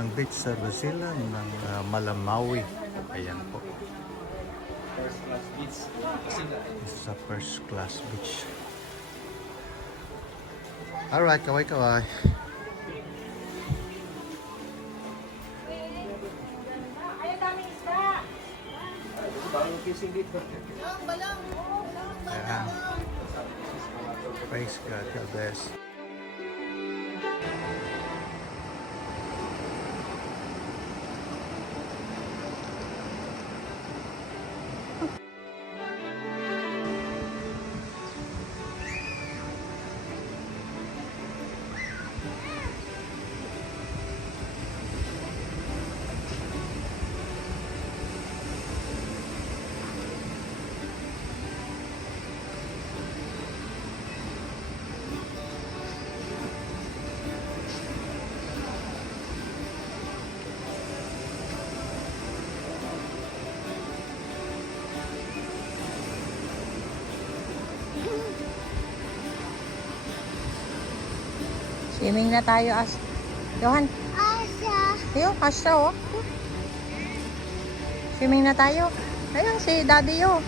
Ang beach sa Brazil ng Malamawi. Ayan po. First class beach. This is a first class beach. Alright, kaway-kaway. Ay, daming isda. Bago kissing dito. Balang. Ayan. Praise God. God bless. Swimming na tayo, Johan. Ayun, Asya, oh. Swimming na tayo. Ayun, si Daddy, oh.